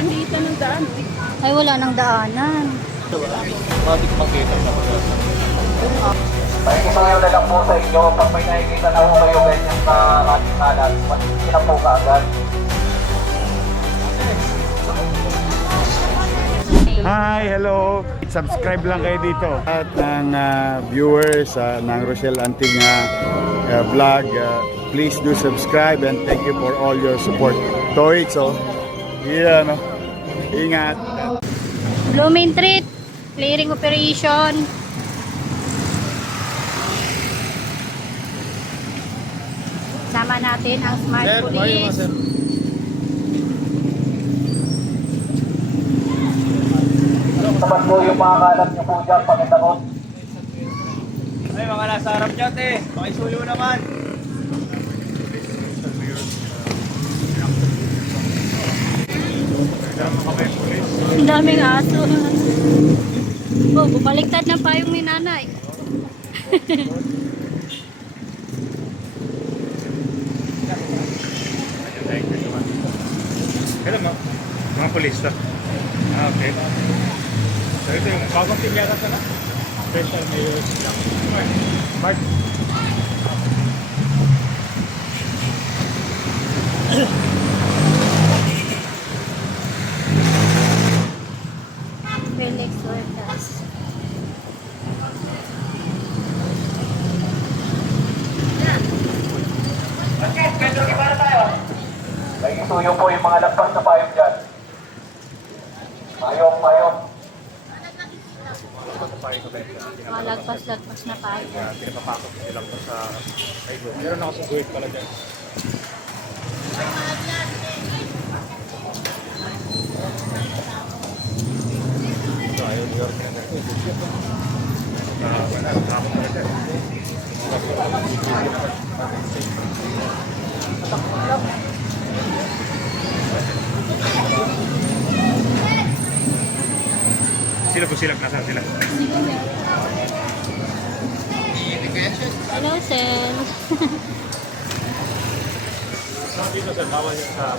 Andito ng daan. Ay, wala nang daanan. Matik makita na po. Pakisuyo na lang po sa inyo. Pag may nakikita na po kayo ganyan na ating kalat, hindi na po kaagad. Hi, hello. Subscribe lang kayo dito. At ng viewers ng Rochelle Anting vlog, please do subscribe and thank you for all your support. Toits, oh. Yeah, no. Ingat. Blooming Treat, clearing operation. Sama natin ang Smart Police. Naman po yung mga kalat niyo po dyan, pakitakot. Ay, mga nasa harap dyan eh. Pakisuyo naman. Ang daming aso. Oh, bumaliktad na pa yung ni nanay. Hello, mga polis. Okay. So ito yung bagong team yata ito, no? Special Mayor Mark. Felix Huertas. Pakisuyo po yung mga lagpas na payong dyan. Payong, payong. Malagpas-lagpas na tayo. Pinapapakot nilang to sa highway. Meron ako sa guhit pala dyan. So, ayaw New York na dyan. Wala, nakakot pala dyan. Sila po sila, nasaan sila? Hello, sir. Dito sir, bawal yan sa...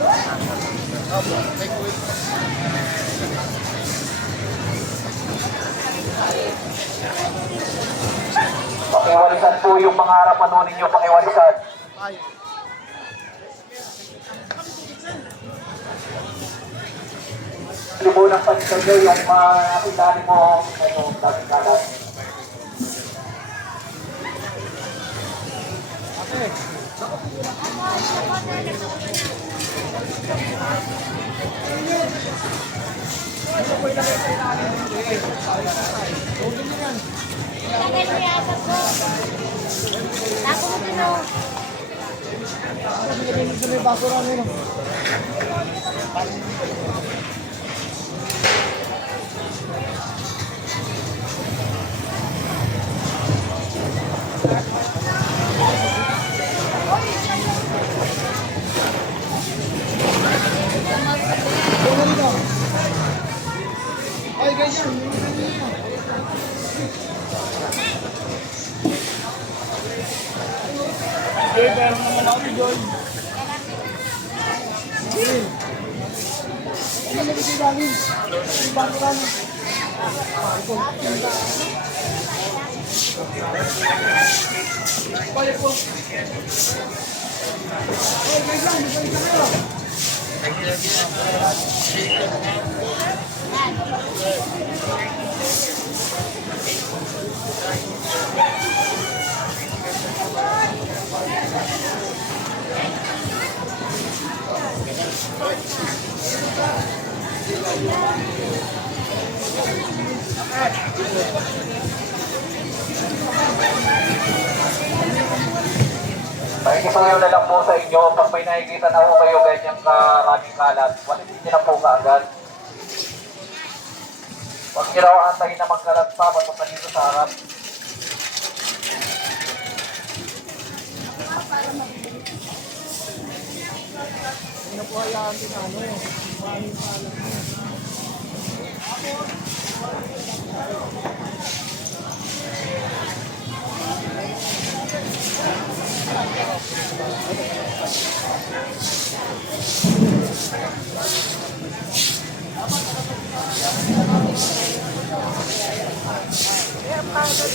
Pakiwalisan po yung mga harapan ho ninyo, pakiwalisan. Libunang panisagay yung makakitali mo ngayong dating kalat. Pakisuyo na lang po sa inyo. Pag may nakikita na po kayo ganyang karaming kalat, walisin niyo na po kaagad. Huwag niyo raw antayin na magkalat pa, basta dito sa harap. Ano po hayaan din maraming kalat mo. Hindi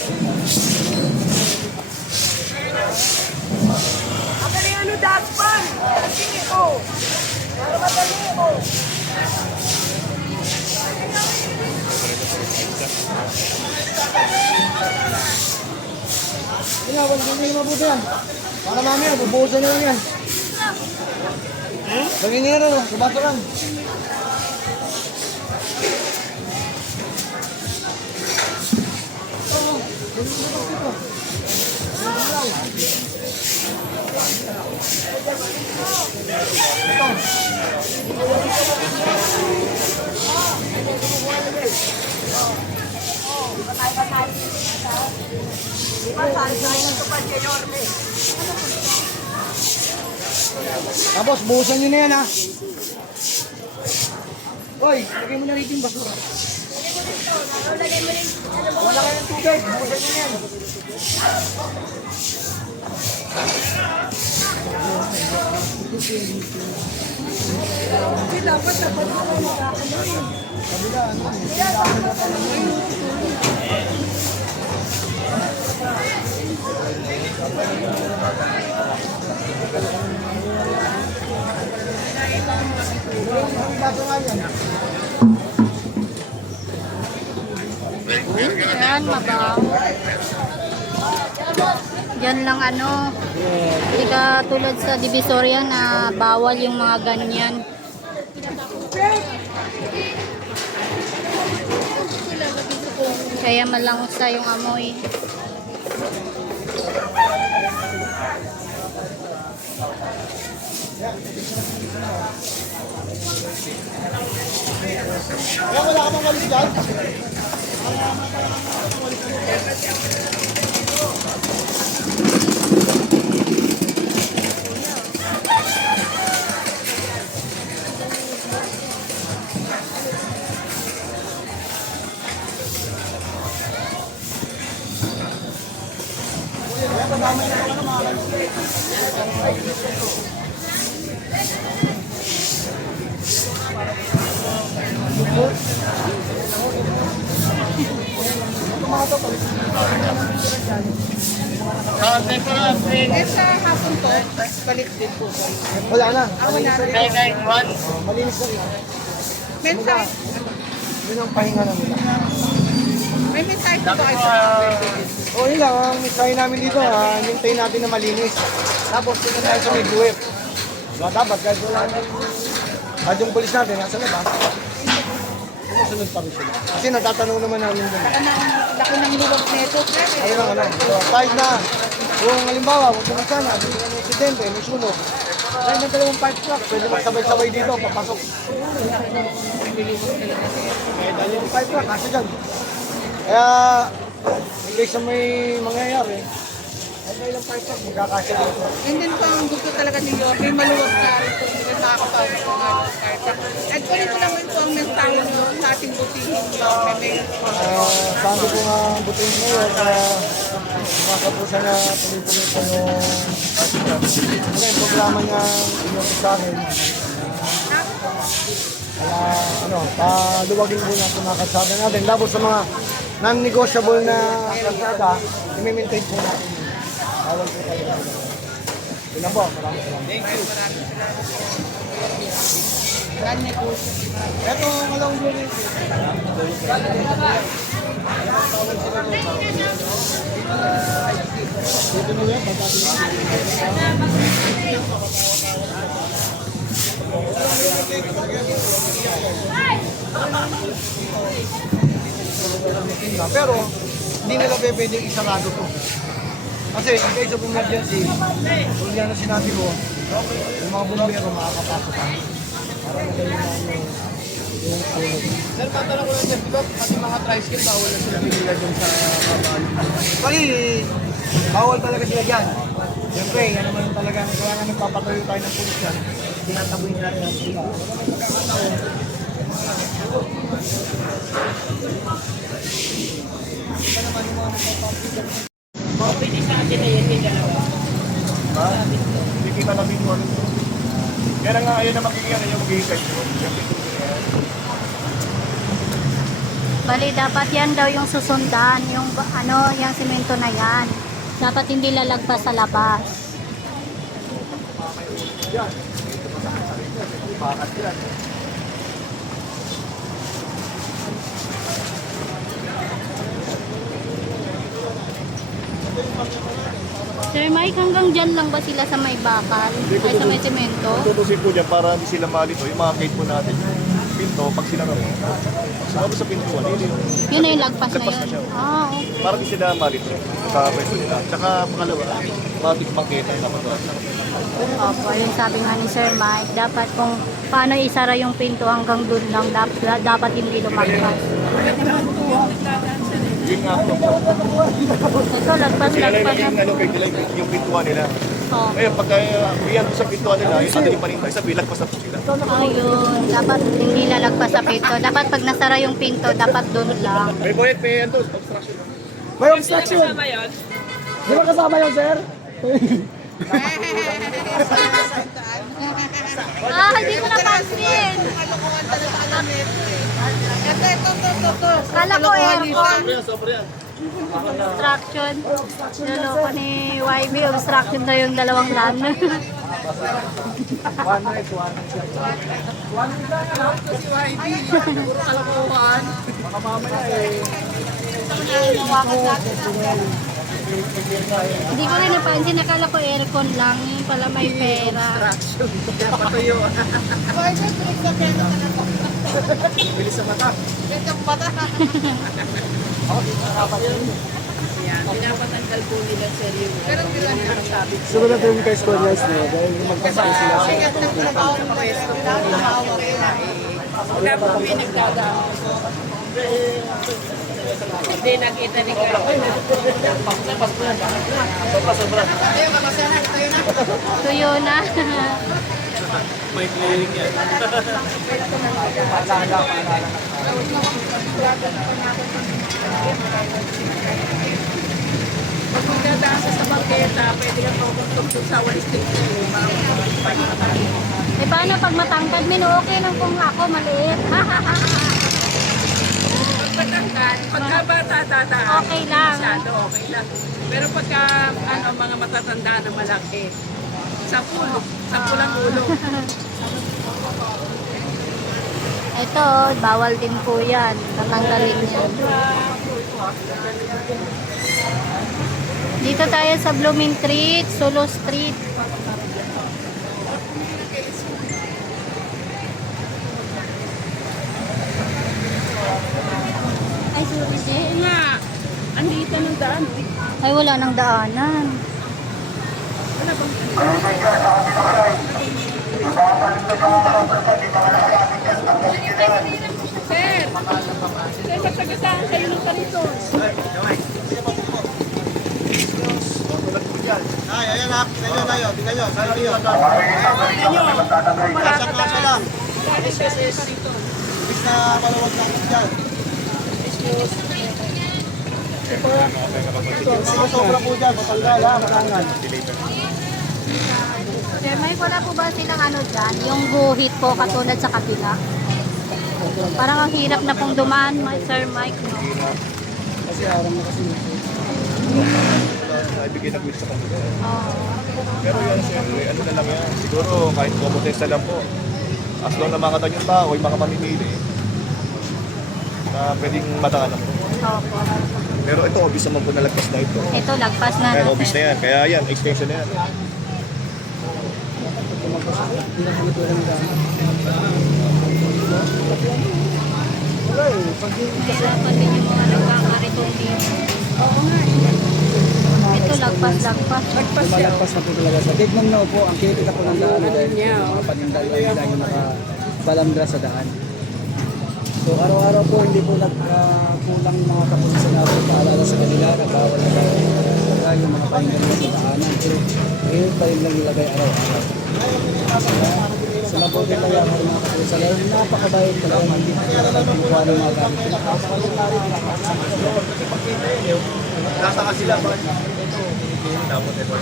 nga, wala hindi mabuti yan. Para mamaya, bubuhusan na lang yan. Lagyan niyo na rin, sa baso lang. Tapos, buhusan nyo na yan, ha? Hoy, lagay mo na rito yung basura. Wala kayong tubig, buhusan nyo na yan. Yan, mabaho. Yan lang ano. Hindi ka tulad sa Divisoria na bawal yung mga ganyan. Kaya malangsa yung amoy. Wala ka bang walis dyan? Wala na. Malinis na rin. Mensahe. Yun ang pahinga namin. May mensahe po ba kayo? O yun lang, ang mensahe namin dito, hintayin natin na malinis. Tapos dito tayo sa may buwip. Dapat kahit wala kahit yung pulis natin, nasa labas, sumusunod pa rin sila. Kasi natatanong naman namin doon. Laki ng luwag nito. Ayun ang ano. So, kahit na, kung halimbawa, kung sana, may insidente, may sunog, kahit ng dalawang pipe truck, pwede magsabay-sabay dito, papasok. Kahit dalawang pipe truck, kasi dyan. Kaya, in case na may mangyayari, kahit ilang pipe truck, magkakasya dito. And then po ang gusto talaga ni York, may maluwag na rin po yung nakakapawag ng karta. At kung ito naman po ang mensahe nyo sa ating butihin York, may Sabi ko nga butin ngayon, makapusa na tuloy-tuloy pa yung programa niya inyong sa akin. Kaya paluwagin po natin mga kalsada natin. Tapos sa mga non-negotiable na kalsada, i-maintain po natin. Bawal po kayo. Yun lang po. Maraming salamat. Thank you. Ito, alam mo yun. Dito na yan, pero hindi nila pwedeng isarado to. Kasi in case of emergency, kung yan na sinabi ko, yung mga bumbero makakapasok pa. Para magaling na yung tulog. Sir, tatanong ko lang dyan, di ba kasi mga tricycle bawal na sila pinila dyan sa kabaan? Pari, bawal talaga sila dyan. Siyempre, yan naman talaga, kaya nga nagpapatuloy tayo ng pulis dyan. Tinatabuhin natin ang sila. pwede sa atin na yan, may dalawa. Hindi kita namin kung ano. Kaya nga ayaw na magiging ano yung magiging kayo. Bali, dapat yan daw yung susundan, yung ano, yung simento na yan. Dapat hindi lalagpas sa labas. Sir Mike, hanggang dyan lang ba sila sa may bakal? Ay, sa may semento? Tutusin po dyan para hindi sila malito. Yung mga gate po natin, pinto, pag sinara mo, pag sinara mo sa pintuan, Yun na yung lagpas na Lagpas na yun. siya. Ah, okay. para hindi sila malito sa pwesto nila. Tsaka pangalawa, matik makita yung naman doon. Opo, yung sabi nga ni Sir Mike, dapat kung paano isara yung pinto hanggang dun lang, dapat hindi lumagpas. Yun nga po. Ito, lagpas-lagpas na. Yung pintuan nila. Oh. Ngayon, pagka iyan sa pintuan nila, yung ano yung panintay, sabi, lagpas na po sila. Ayun, dapat hindi lalagpas sa pinto. Dapat pag nasara yung pinto, dapat dun lang. May boyet, may ano, obstruction. May obstruction. Di ba kasama yun, sir? Ah, hindi ko napansin. Kalokohan talaga alam nito eh. Ito. Kala ko aircon. Sobre yan. Obstruction. Naloko ni YB, obstruction na yung dalawang lan. Hindi ko rin napansin, nakala ko aircon lang, yun pala may pera. Why not break the pen na Bilis sa mata. Ito pata. Yan, pinapatanggal po nila seryo. Pero bilang sabi. Siguro na yung kay school guys na dahil magpapay sila sa Sigat ng trabaho ng pwesto. Nakahawak na eh. Wala po kami nagdadaan. Hindi nakita ni Kayo. Ayun, mamasana. Tayo na. Tuyo na. May clearing yan. Pag magdadaan sa bangketa, pwede kang pupuntok sa one station. Eh paano pag matangkad, Min? Okay lang kung ako maliit. Patangkan, pagka bata tataan, Okay lang. masyado okay lang. Pero pagka mga matatanda na malaki, 10 lang ulo. Ito, bawal din po yan. Tatanggalin yan. Dito tayo sa Blooming Street, Solo Street. Ay, sorry, Oo nga, andito ng daan. Ay, wala nang daanan. Sir, magsagasaan kayo ng kariton. Ay, ayan ha. Tingnan nyo. Tingnan nyo. Kaso lang. Ibig na maluwag na ako dyan. Sobra po dyan. Matanggal ha. Matangan. Sir Mike, wala po ba silang ano dyan? Yung guhit po katulad sa kabila? Parang ang hirap na pong dumaan, Sir Mike, no? Kasi aram na kasi. Ibigay na gusto sa kanila. Oo. Pero yan, siyempre, ano na lang yan. Siguro, kahit kumutesta lang po. As long na makatan yung tao, yung mga mamimili, na pwedeng matangan lang po. Opo. Pero ito, obvious naman po nalagpas na ito. Ito, lagpas na. Kaya no, obvious sir? na yan. Kaya yan, extension na yan. Mahirapan din yung mga nagkakaritong dito. Oo nga. Ito, lagpas-lagpas. Malagpas na po talaga sa gate ng po. Ang kilita po ng daan dahil mga paninda nila yung nakabalamgra sa daan. So araw-araw po hindi po nagkulang mga kapulisan natin paalala sa kanila na bawal na tayo yung mga paninda nila sa daanan. Pero ngayon pa rin lang nilagay araw-araw. Sa mabuti lang yung mga kapulisan dahil napakabayad talaga hindi po talaga pinukuha ng mga gamit. Pinakasakali na rin, Nasa ka sila ba? Dapat ito.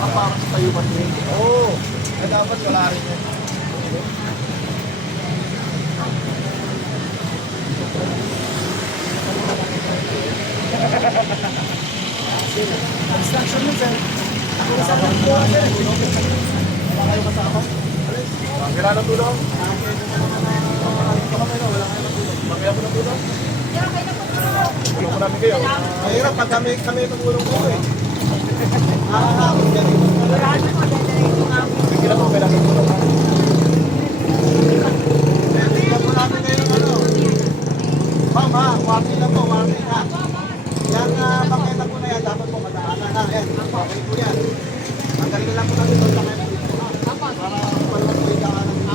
parang sa tayo ba rin? Oo. Dapat wala rin yan. Kailangan ng tulong? Mamaya po ng tulong? Tulong ko namin kayo. Mahirap pag kami tumulong ko eh. Kailangan po kailangan ng tulong. Tingnan po natin ngayon ng ano. Ma'am ha, warning na po, warning ha. Yan pakita po na yan, dapat po mataanan na. Yan, okay po yan. Tanggalin lang po natin ito sa kayo dito ha. Para paluwas po yung daanan dito.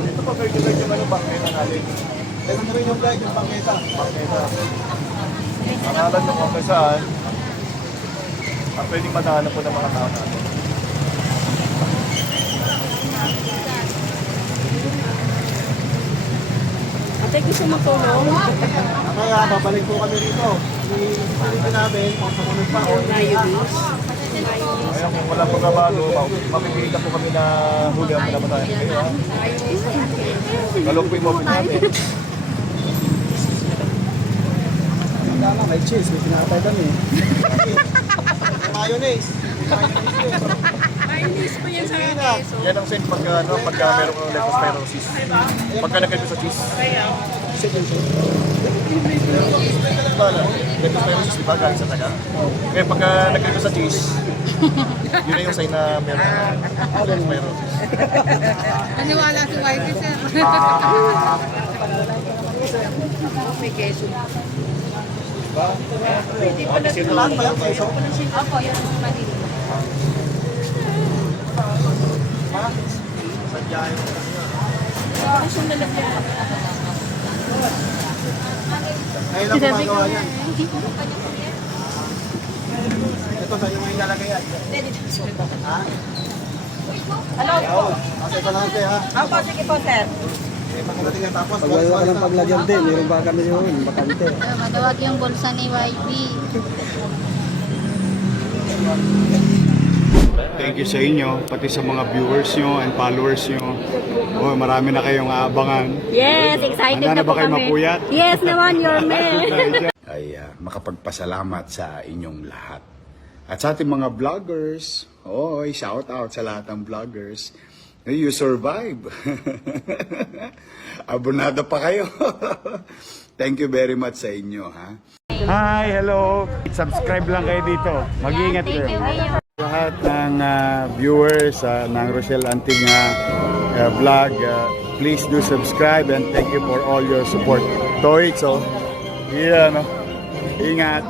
Dito po kayo yung ano, bakit natin. Ito na rin yung guide, yung pakita. Ang alam nyo kung saan ang pwedeng matahanan po ng mga tao natin. Ate, gusto mo tulong? Mamaya, babalik po kami rito. Ipilit namin kung sumunod pa o hindi ha. Kaya kung wala po trabaho, mapipilitan po kami na huli ang pinamatayan kayo ha. Kalong po yung mobile namin. Tama, may cheese, may pinatay kami. Mayonnaise. Mayonnaise po yan sa keso. Yan ang sense pagka meron kang leptospirosis. Pagka nagkito sa cheese. Bala, leptospirosis, di ba? Galing sa taga. Kaya pagka nagkito sa cheese, yun na yung sign na meron kang leptospirosis. Naniwala si Whitey, sir. May keso. Lahat pa yung keso? Opo, yung maliliit. Ngayon lang gumagawa yan. Ito sa'yo ngayon lalagay yan. Ha? Hello po. Kasi ito lang kayo ha. Opo, sige po, sir. Pagdating yan tapos. Pag wala ka ng paglagyan din, meron ba kami yun, bakante. Maluwag yung bulsa ni YB. Thank you sa inyo, pati sa mga viewers nyo and followers nyo. Oh, marami na kayong aabangan. Yes, excited Handa na na po ba kayo kami. mapuyat? Yes naman, your man. Ay makapagpasalamat sa inyong lahat. At sa ating mga vloggers, shout out sa lahat ng vloggers. You survive. Abonado pa kayo. Thank you very much sa inyo, ha. Hi, hello. Subscribe lang kayo dito. Mag-iingat Thank you, Mayor. lahat ng viewers ng Rochelle Anting vlog, please do subscribe and thank you for all your support. Toy, so, yeah, no? Ingat.